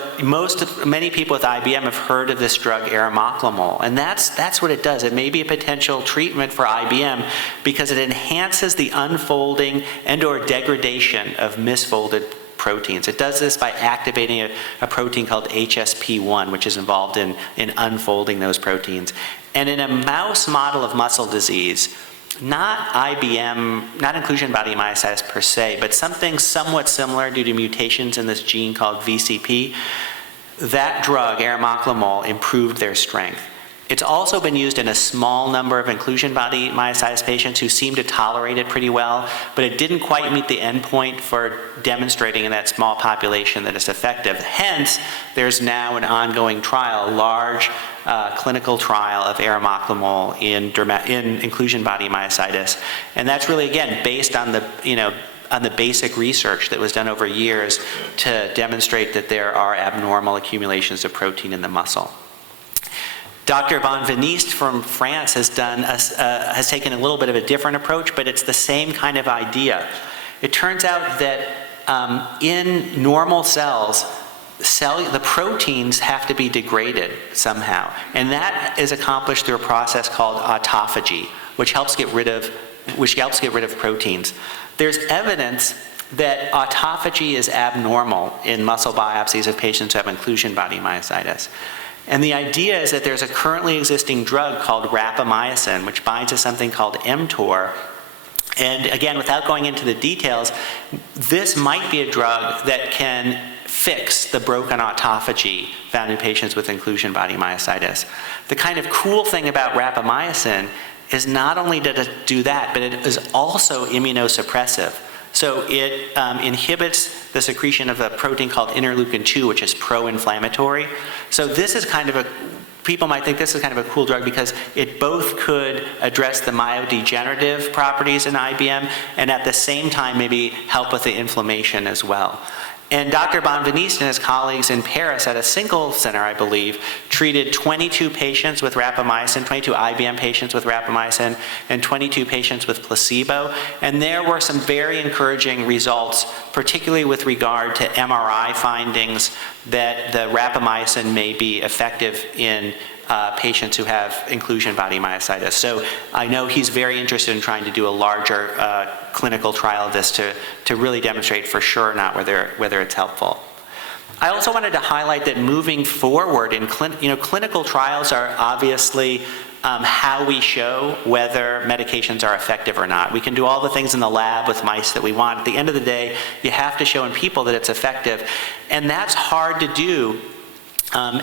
many people with IBM have heard of this drug arimoclomol, and that's what it does. It may be a potential treatment for IBM because it enhances the unfolding and or degradation of misfolded proteins. It does this by activating a protein called HSP1, which is involved in unfolding those proteins. And in a mouse model of muscle disease, not IBM, not inclusion body myositis per se, but something somewhat similar due to mutations in this gene called VCP, that drug, arimoclomol, improved their strength. It's also been used in a small number of inclusion body myositis patients who seem to tolerate it pretty well, but it didn't quite meet the endpoint for demonstrating in that small population that it's effective. Hence, there's now an ongoing trial, a large clinical trial of arimoclomol in inclusion body myositis. And that's really, again, based on the basic research that was done over years to demonstrate that there are abnormal accumulations of protein in the muscle. Dr. Bonveniste from France has taken a little bit of a different approach, but it's the same kind of idea. It turns out that in normal cells, the proteins have to be degraded somehow, and that is accomplished through a process called autophagy, which helps get rid of proteins. There's evidence that autophagy is abnormal in muscle biopsies of patients who have inclusion body myositis. And the idea is that there's a currently existing drug called rapamycin, which binds to something called mTOR. And again, without going into the details, this might be a drug that can fix the broken autophagy found in patients with inclusion body myositis. The kind of cool thing about rapamycin is not only does it do that, but it is also immunosuppressive. So it inhibits the secretion of a protein called interleukin-2, which is pro-inflammatory. So this is kind of a, people might think this is kind of a cool drug because it both could address the myodegenerative properties in IBM and at the same time maybe help with the inflammation as well. And Dr. Bonveniste and his colleagues in Paris at a single center, I believe, treated 22 patients with rapamycin, 22 IBM patients with rapamycin, and 22 patients with placebo. And there were some very encouraging results, particularly with regard to MRI findings that the rapamycin may be effective in patients who have inclusion body myositis. So I know he's very interested in trying to do a larger clinical trial of this to really demonstrate for sure not whether it's helpful. I also wanted to highlight that moving forward in clinical trials are obviously how we show whether medications are effective or not. We can do all the things in the lab with mice that we want. At the end of the day, you have to show in people that it's effective. And that's hard to do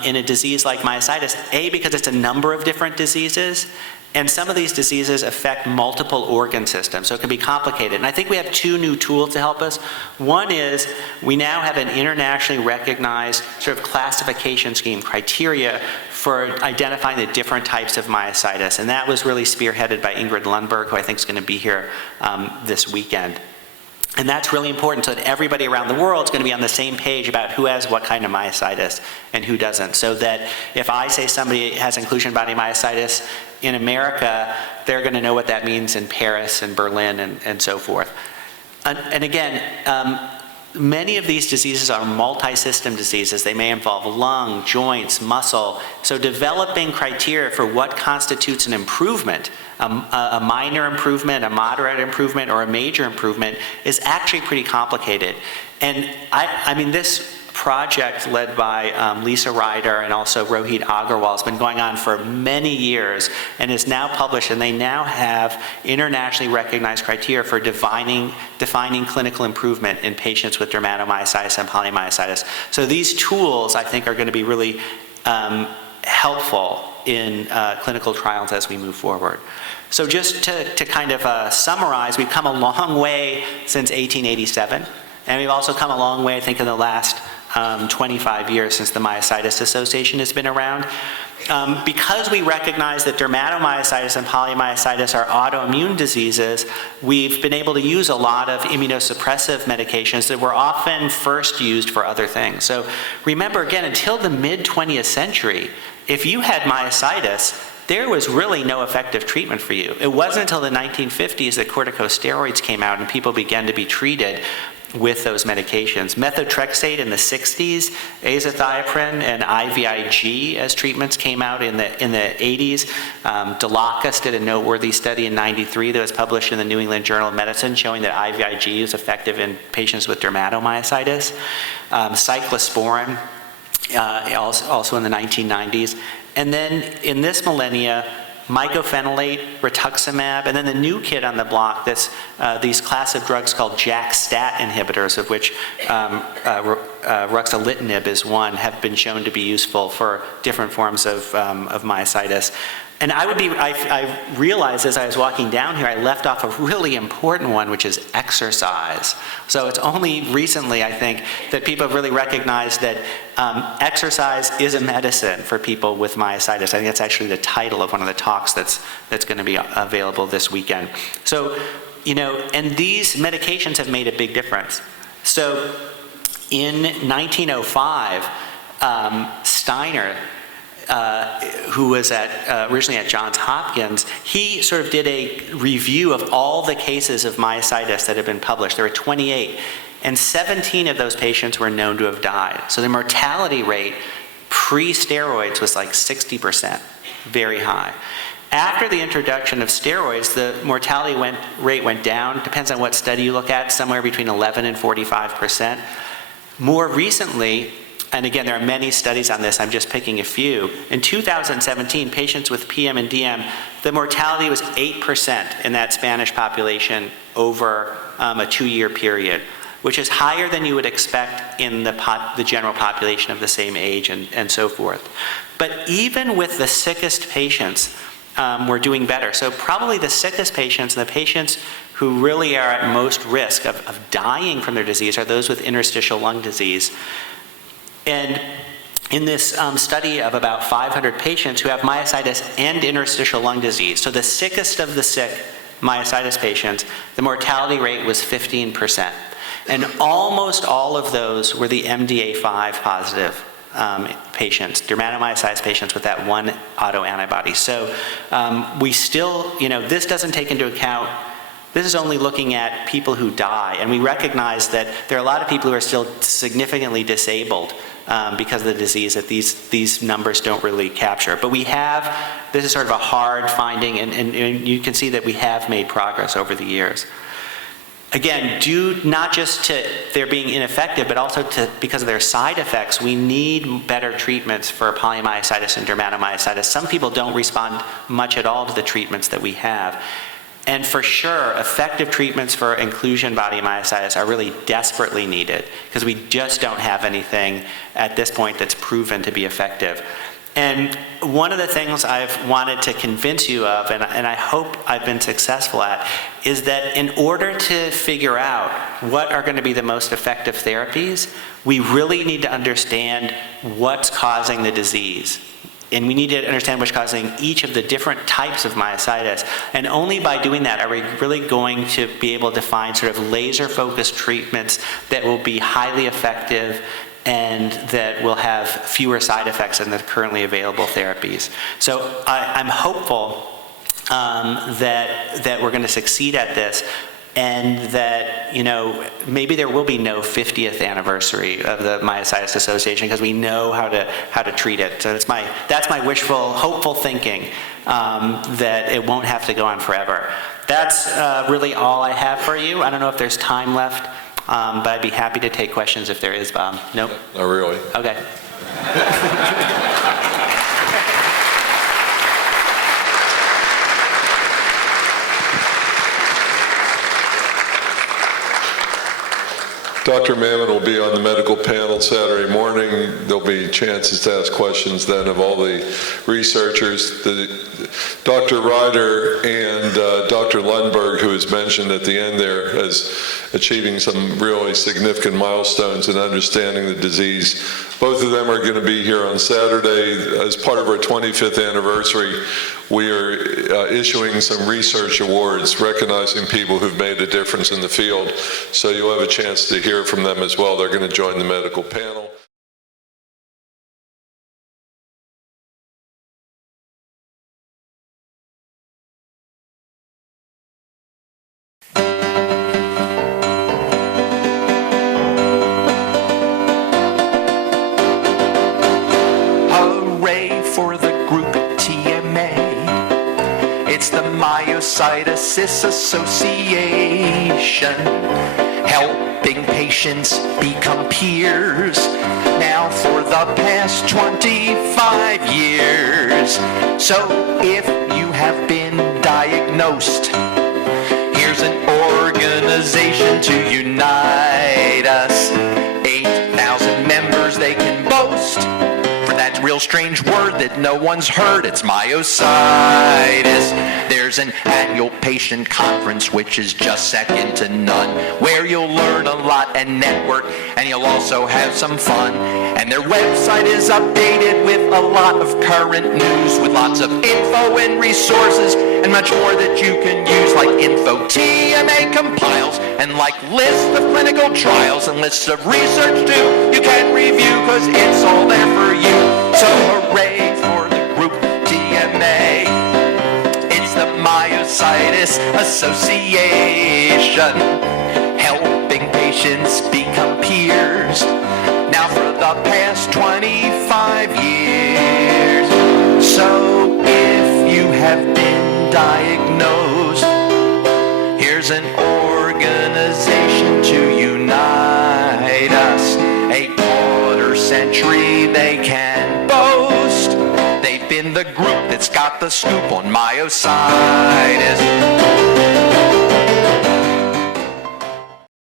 in a disease like myositis, because it's a number of different diseases, and some of these diseases affect multiple organ systems, so it can be complicated. And I think we have two new tools to help us. One is we now have an internationally recognized sort of classification scheme, criteria for identifying the different types of myositis, and that was really spearheaded by Ingrid Lundberg, who I think is going to be here this weekend. And that's really important so that everybody around the world is going to be on the same page about who has what kind of myositis and who doesn't. So that if I say somebody has inclusion body myositis in America, they're going to know what that means in Paris and Berlin and so forth. And again, many of these diseases are multi-system diseases. They may involve lung, joints, muscle. So developing criteria for what constitutes an improvement, a minor improvement, a moderate improvement, or a major improvement is actually pretty complicated. And I mean, this project led by Lisa Ryder and also Rohit Agarwal has been going on for many years and is now published, and they now have internationally recognized criteria for defining clinical improvement in patients with dermatomyositis and polymyositis. So these tools, I think, are going to be really helpful in clinical trials as we move forward. So just to kind of summarize, we've come a long way since 1887, and we've also come a long way, I think, in the last 25 years since the Myositis Association has been around. Because we recognize that dermatomyositis and polymyositis are autoimmune diseases, we've been able to use a lot of immunosuppressive medications that were often first used for other things. So remember, again, until the mid-20th century, if you had myositis, there was really no effective treatment for you. It wasn't until the 1950s that corticosteroids came out and people began to be treated with those medications. Methotrexate in the 60s, azathioprine and IVIG as treatments came out in the 80s. Delacus did a noteworthy study in 93 that was published in the New England Journal of Medicine showing that IVIG is effective in patients with dermatomyositis. Cyclosporin, also in the 1990s. And then in this millennia, mycophenolate, rituximab, and then the new kid on the block, these class of drugs called JAK-STAT inhibitors, of which ruxolitinib is one, have been shown to be useful for different forms of myositis. And I realized as I was walking down here, I left off a really important one, which is exercise. So it's only recently, I think, that people have really recognized that exercise is a medicine for people with myositis. I think that's actually the title of one of the talks that's going to be available this weekend. So, and these medications have made a big difference. So in 1905, Steiner, who was originally at Johns Hopkins, he sort of did a review of all the cases of myositis that had been published. There were 28, and 17 of those patients were known to have died. So the mortality rate pre-steroids was like 60%, very high. After the introduction of steroids, the mortality rate went down, depends on what study you look at, somewhere between 11 and 45%. More recently, and again, there are many studies on this, I'm just picking a few. In 2017, patients with PM and DM, the mortality was 8% in that Spanish population over a 2-year period, which is higher than you would expect in the general population of the same age and so forth. But even with the sickest patients, we're doing better. So probably the sickest patients, the patients who really are at most risk of dying from their disease, are those with interstitial lung disease. And in this study of about 500 patients who have myositis and interstitial lung disease, so the sickest of the sick myositis patients, the mortality rate was 15%. And almost all of those were the MDA5 positive patients, dermatomyositis patients with that one autoantibody. So we still, this doesn't take into account, this is only looking at people who die, and we recognize that there are a lot of people who are still significantly disabled because of the disease that these numbers don't really capture. But we have, this is sort of a hard finding, and you can see that we have made progress over the years. Again, due not just to their being ineffective, but also because of their side effects, we need better treatments for polymyositis and dermatomyositis. Some people don't respond much at all to the treatments that we have. And for sure, effective treatments for inclusion body myositis are really desperately needed because we just don't have anything at this point that's proven to be effective. And one of the things I've wanted to convince you of, and I hope I've been successful at, is that in order to figure out what are going to be the most effective therapies, we really need to understand what's causing the disease. And we need to understand what's causing each of the different types of myositis. And only by doing that are we really going to be able to find sort of laser-focused treatments that will be highly effective and that will have fewer side effects than the currently available therapies. So I'm hopeful that we're going to succeed at this, and that maybe there will be no 50th anniversary of the Myositis Association because we know how to treat it. So that's my wishful, hopeful thinking that it won't have to go on forever. That's really all I have for you. I don't know if there's time left, but I'd be happy to take questions if there is, Bob. Nope. Not really. Okay. Dr. Mammon will be on the medical panel Saturday morning. There'll be chances to ask questions then of all the researchers. Dr. Ryder and Dr. Lundberg, who was mentioned at the end there as achieving some really significant milestones in understanding the disease. Both of them are going to be here on Saturday. As part of our 25th anniversary, we are issuing some research awards recognizing people who've made a difference in the field. So you'll have a chance to hear from them as well. They're going to join the medical panel. Hooray for the group TMA. It's the Myositis Association, helping patients become peers now for the past 25 years. So if you have been diagnosed, here's an organization to unite us. 8,000 members they can boast. For that real strange word that no one's heard, it's myositis. There's an annual patient conference which is just second to none, where you'll learn a lot and network, and you'll also have some fun. And their website is updated with a lot of current news, with lots of info and resources and much more that you can use, like info TMA compiles, and like lists of clinical trials and lists of research too. You can review because it's all there for you. So hooray for the group TMA. It's the Myositis Association, helping patients become peers now for the past 25 years. So if you have been diagnosed, here's an organization to unite us. A $250 country they can boast. They've been the group that's got the scoop on myositis.